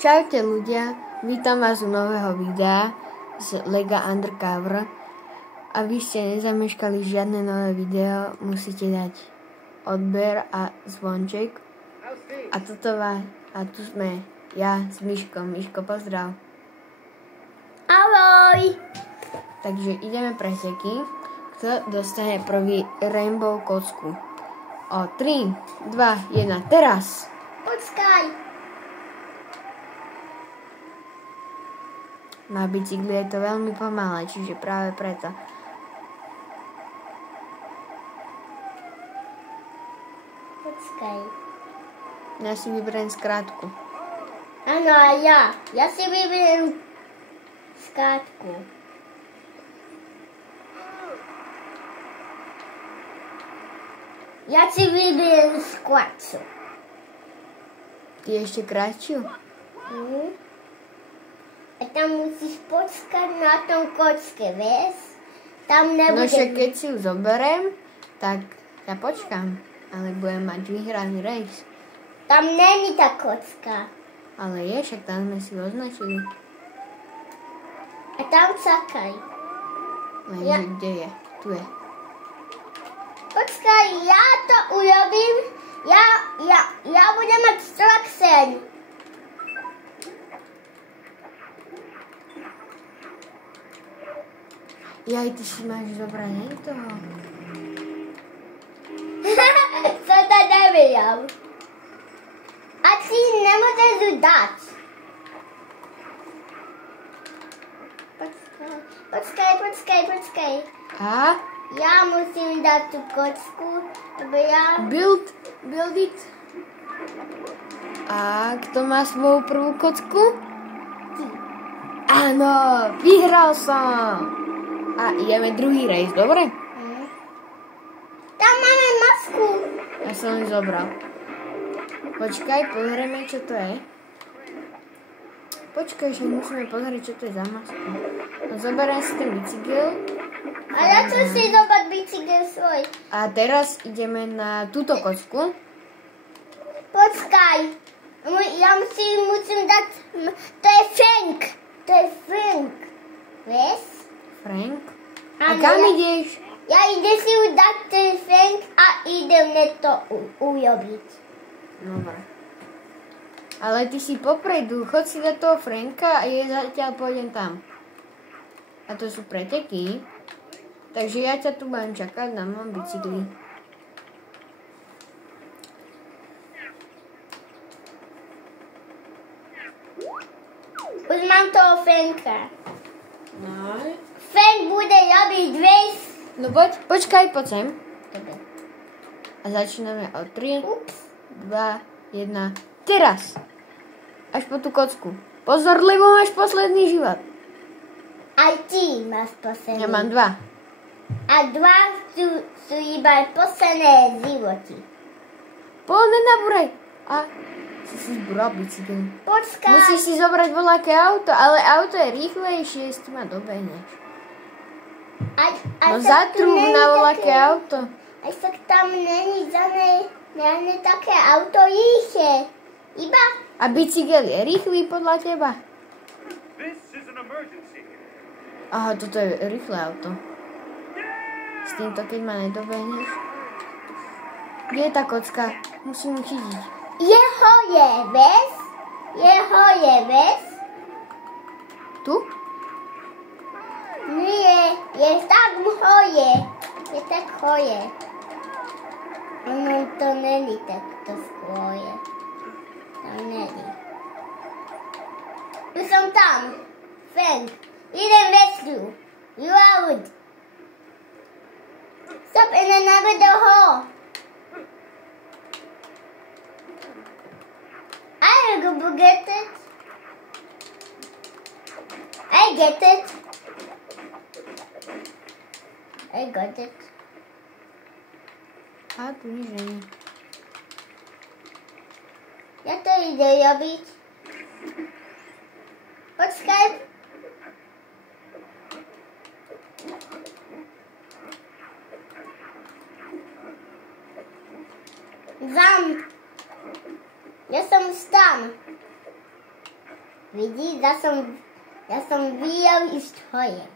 Čaute ľudia, vítam vás u nového videa z Lega Undercover. Aby ste nezameškali žiadne nové video, musíte dať odber a zvonček. A tu sme ja s Miškom. Miško, pozdrav. Ahoj! Takže ideme preteky. Kto dostane prvý rainbow kocku? O 3, 2, 1, teraz! Počkaj! Na bicykli je to veľmi pomalé, čiže práve preto. Počkaj. Ja si vyberiem skrátku. Áno, a ja. Ja si vyberiem skátku. Ja si vyberiem skvácu. Ty ešte kratšiu? A tam musíš počkať na tom kocke, vieš? Tam nebude... No však keď si ju zoberiem, tak ja počkám. Ale budem mať vyhraný rejs. Tam není tá kocka. Ale je, však tam sme si označili. A tam čakaj. Lenže kde je? Tu je. Počkaj, ja to urobím. Ja budem mať trakseň. Jaj, ty si máš zobrať aj toho. Co to nevidel. A ty nemôžeš ju dať. Počkaj. A? Ja musím dať tú kocku, lebo ja... Build it. A kto má svoju prvú kocku? Ty. Áno, vyhral som. A ideme druhý rejs, dobre? Tam máme masku. Ja som ju zobral. Počkaj, pozrieme, čo to je. Počkaj, že musíme pozrieť, čo to je za masku. No, zoberiem si ten bicykel. A ja tu si zobrať bicykel svoj. A teraz ideme na túto kocku. Počkaj. Ja musím dať... To je Frank. Vieš? Frank? A Áno, kam ideš? Ja idem si ju dať ten Frank a idem to urobiť. Dobre. Ale ty si popredu, chod si dať toho Franka a ja zatiaľ pôjdem tam. A to sú preteky. Takže ja ťa tu budem čakať na mojom bicykli. Už mám toho Franka. No. Frank bude robiť race. No počkaj, poď sem. A začíname o 3, 2, 1, teraz. Až po tú kocku. Pozor, lebo máš posledný život. Aj ty máš posledný. Ja mám 2. A 2 sú iba posledné životy. Poľne nabúraj. A si zbúral bicykel. Počkaj. Musíš si zobrať voľaké auto, ale auto je rýchlejšie, s tým ma dobehneš. No zatrúb na voľaké auto. Aj tak tam není žiadne také auto rýchle. Iba... A bicykel je rýchly podľa teba? Aha, toto je rýchle auto. S týmto, keď ma nedobehneš. Kde je tá kocka? Musím ju chytiť. Jeho je, vieš? Tu? Nie, je tak hoje. Je tak hoje. Ono to není takto skôje. To není. Už som tam. Frank, idem veslu. You out. Stop in another hole. I will get it. I get it. I got it. A tu nič nie. Ja to ide robiť. Počkaj. Zam. Ja som tam. Vidíš, ja som vyjel ísť hore.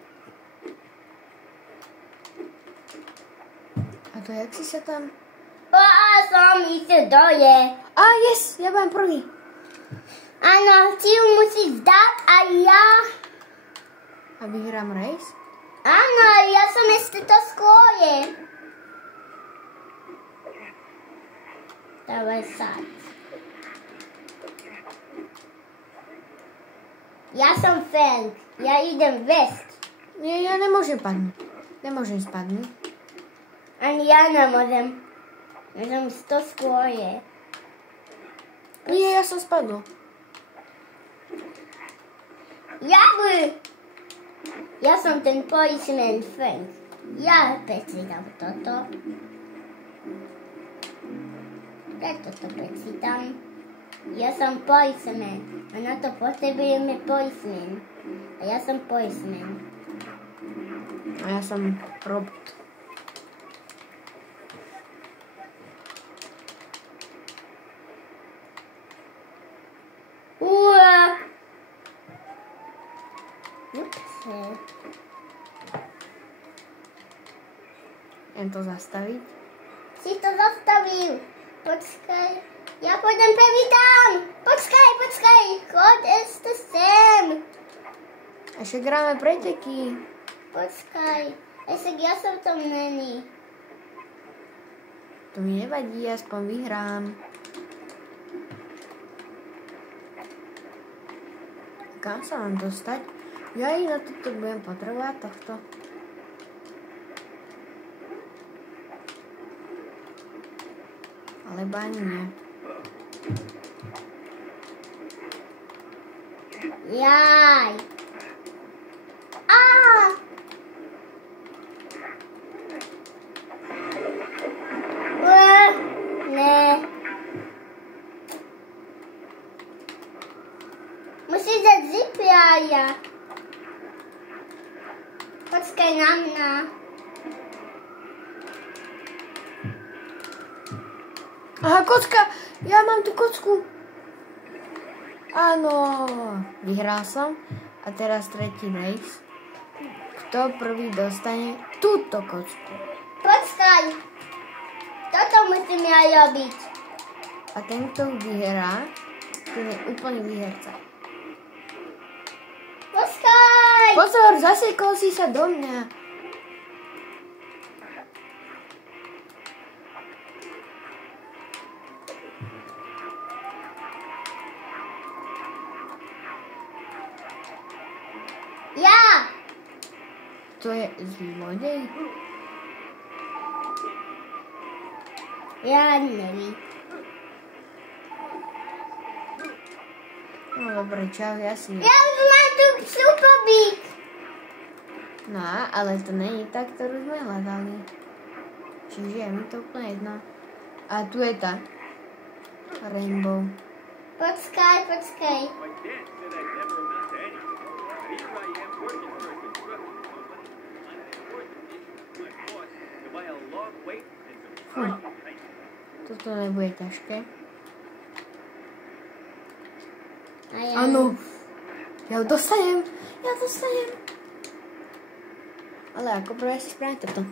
A to jak si sa tam... Som ísť dole. Yes, ja budem prvý. Áno, ty ju musíš dať a ja... A vyhrám race? Áno, ja som ešte to skôre. Dávaj sáť. Ja som Frank. Ja idem west. Nie, ja nemôžem padnúť. Nemôžem spadnúť. Ani ja nemôžem. Ja som to skôre. Nie, ja som spadol. Ja som ten policeman Frank. Ja prečítam toto. Ja toto prečítam. Ja som policeman. A na to potrebujeme policeman. A ja som policeman. A ja som robot. Jen to zastaviť? Si to zastavil. Počkaj. Ja pôjdem prvý tam. Počkaj. Choď ešte sem. Ešte hráme preteky. Počkaj. Ešte ja som tam není. To mi nevadí, aspoň vyhrám. Kam sa mám dostať? Ja i na toto budem potrebovať tohto. Alebo ani nie. Jaj. Ne. Musíš dať zipiaja. Počkaj na mňa. Aha, kocka! Ja mám tú kocku. Áno, vyhral som. A teraz tretí race. Kto prvý dostane túto kocku? Počkaj. Toto musím ja robiť. A ten, kto vyhrá, ten je úplný výherca. Počkaj. Pozor, zasekol si sa do mňa. Ja. To je zlodej. Ja nevím. No dobre, čau, jasne. Ja už mám tu superbík. No, ale to není tá, ktorú sme hľadali. Čiže je mi to úplne jedno. A tu je tá. Rainbow. Počkaj. Toto nebude ťažké. Ja Áno. Ja ho dostanem. Ale ako prvé si spravím toto.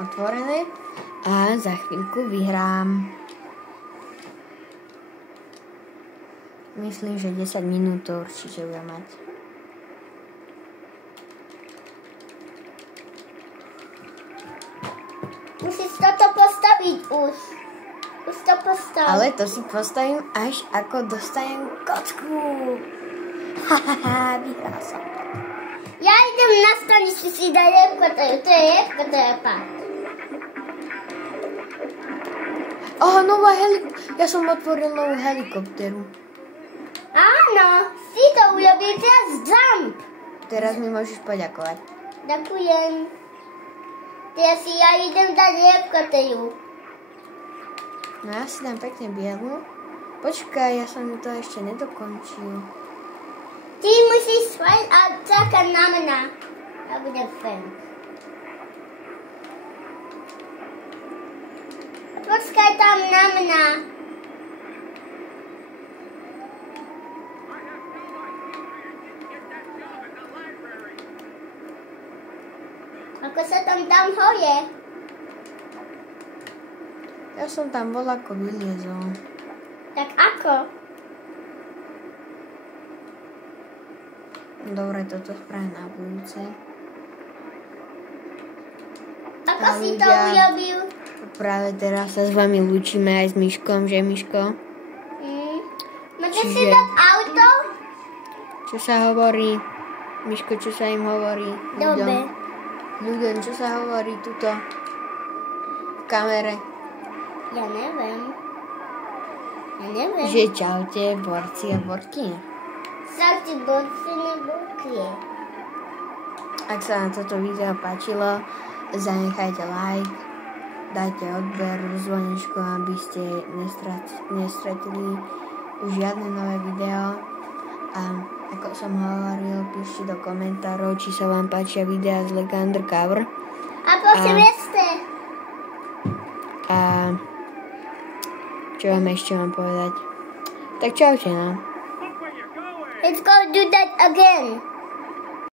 Otvorené. A za chvíľku vyhrám. Myslím, že 10 minút to určite budem mať. Musíš toto postaviť už. Už to postav. Ale to si postavím, až ako dostanem kocku. Hahaha, vyhral som. Ja idem na stanici si dať repkoteru. To je repkotera. Nová ja som otvoril novú helikopteru. Áno, si to urobil teraz jump. Teraz mi môžeš poďakovať. Ďakujem. Teraz si ja idem dať repkoteru. No ja si dám pekne bielu. Počkaj, ja som to ešte nedokončil. Ty musíš svať a čakať na mňa. Ja budem Frank. Neposkaj tam na mňa. Ako sa tam hoje? Ja som tam bol, ako vyliezol. Tak ako? Dobre, toto spravím na budúce. Ako si to urobil? Práve teraz sa s vami lúčime aj s Miškom, že Miško? Môžeš si dať auto? Čo sa hovorí? Miško, čo sa im hovorí? Dobre. Ľuďom, čo sa hovorí tuto v kamere? Ja neviem. Že čaute, borci a borky. Čaute, borci a borky. Ak sa vám toto video páčilo, zanechajte like, dajte odber, zvoničku, aby ste nestratili žiadne nové video. A ako som hovoril, píšte do komentárov, či sa vám páčia videa z Lega Undercover. A prosím ste. A čo vám ešte mám povedať? Tak čaute, no. Let's go do that again.